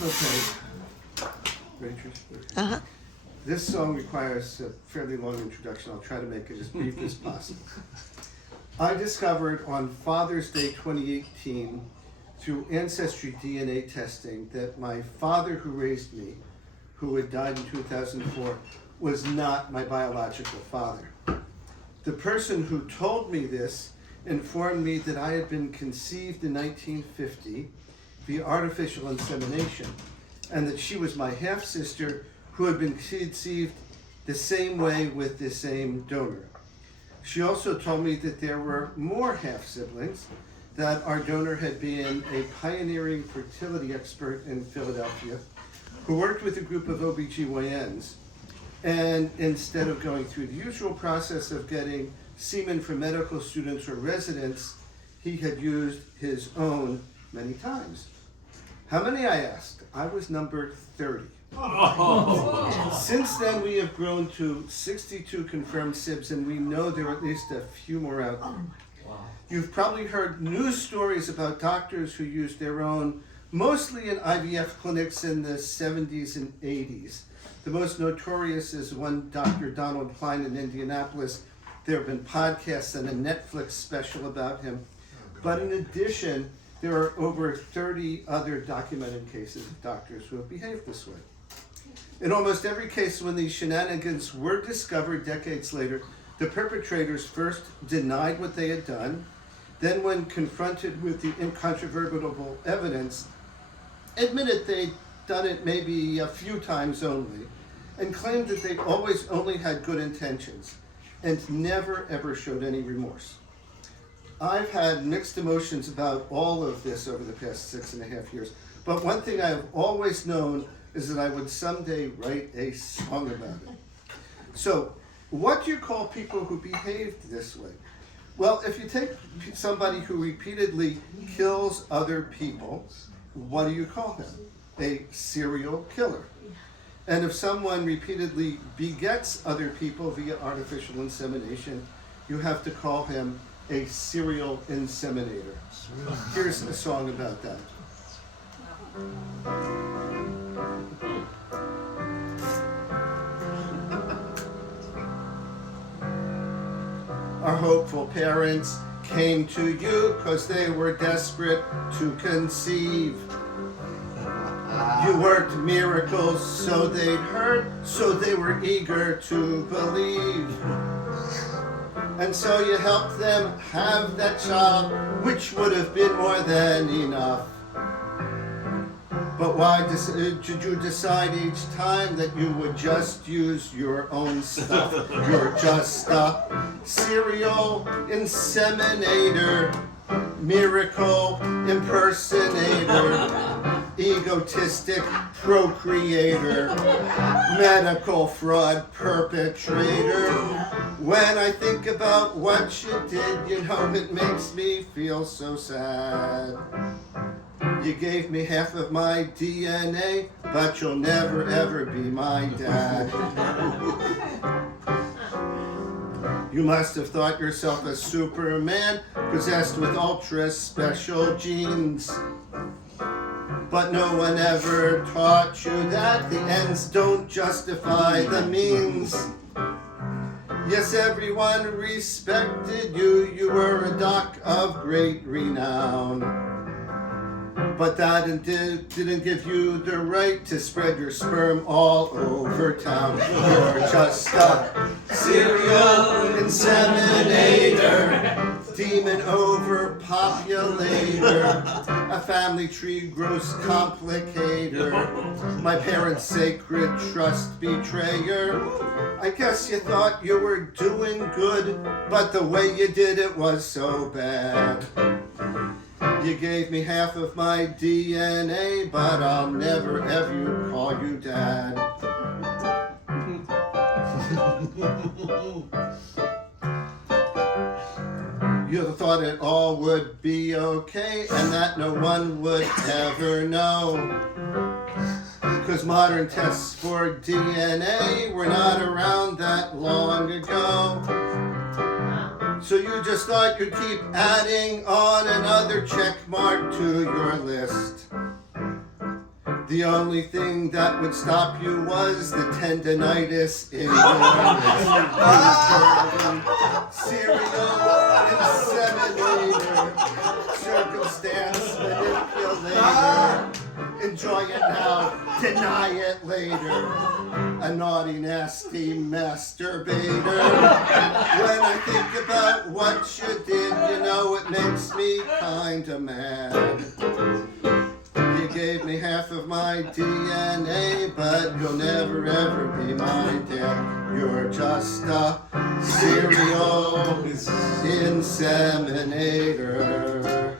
Okay. Ready, Trish? This song requires a fairly long introduction. I'll try to make it as brief as possible. I discovered on Father's Day 2018 through Ancestry DNA testing that my father who raised me, who had died in 2004, was not my biological father. The person who told me this informed me that I had been conceived in 1950 via artificial insemination, and that she was my half-sister who had been conceived the same way with the same donor. She also told me that there were more half-siblings, that our donor had been a pioneering fertility expert in Philadelphia who worked with a group of OBGYNs, and instead of going through the usual process of getting semen from medical students or residents, he had used his own many times. How many, I asked? I was number 30. Oh. Since then, we have grown to 62 confirmed SIBs, and we know there are at least a few more out there. Wow. You've probably heard news stories about doctors who used their own, mostly in IVF clinics in the 70s and 80s. The most notorious is one Dr. Donald Klein in Indianapolis. There have been podcasts and a Netflix special about him. But in addition, there are over 30 other documented cases of doctors who have behaved this way. In almost every case when these shenanigans were discovered decades later, the perpetrators first denied what they had done, then when confronted with the incontrovertible evidence, admitted they'd done it maybe a few times only, and claimed that they always only had good intentions, and never ever showed any remorse. I've had mixed emotions about all of this over the past 6.5 years, but one thing I have always known is that I would someday write a song about it. So, what do you call people who behaved this way? Well, if you take somebody who repeatedly kills other people, what do you call them? A serial killer. And if someone repeatedly begets other people via artificial insemination, you have to call him a serial inseminator. Here's a song about that. Our hopeful parents came to you because they were desperate to conceive. You worked miracles so they'd heard, so they were eager to believe. And so you helped them have that child, which would have been more than enough. But why did you decide each time that you would just use your own stuff? You're just a serial inseminator, miracle impersonator, egotistic procreator, medical fraud perpetrator. When I think about what you did, you know it makes me feel so sad. You gave me half of my DNA, but you'll never ever be my dad. You must have thought yourself a Superman, possessed with ultra special genes. But no one ever taught you that the ends don't justify the means. Yes, everyone respected you. You were a doc of great renown. But that didn't give you the right to spread your sperm all over town. You're just a serial inseminator, demon overpopulator, a family tree gross complicator, my parents' sacred trust betrayer. I guess you thought you were doing good, but the way you did it was so bad. You gave me half of my DNA, but I'll never ever call you dad. You thought it all would be okay, and that no one would ever know. 'Cause modern tests for DNA were not around that long ago. So you just thought you'd keep adding on another check mark to your list. The only thing that would stop you was the tendinitis in your serial inseminator, circumstance manipulator. Enjoy it now, deny it later. A naughty, nasty masturbator. When I think about what you did, you know it makes me kinda mad. You gave me half of my DNA, but you'll never ever be my dad. You're just a serial inseminator.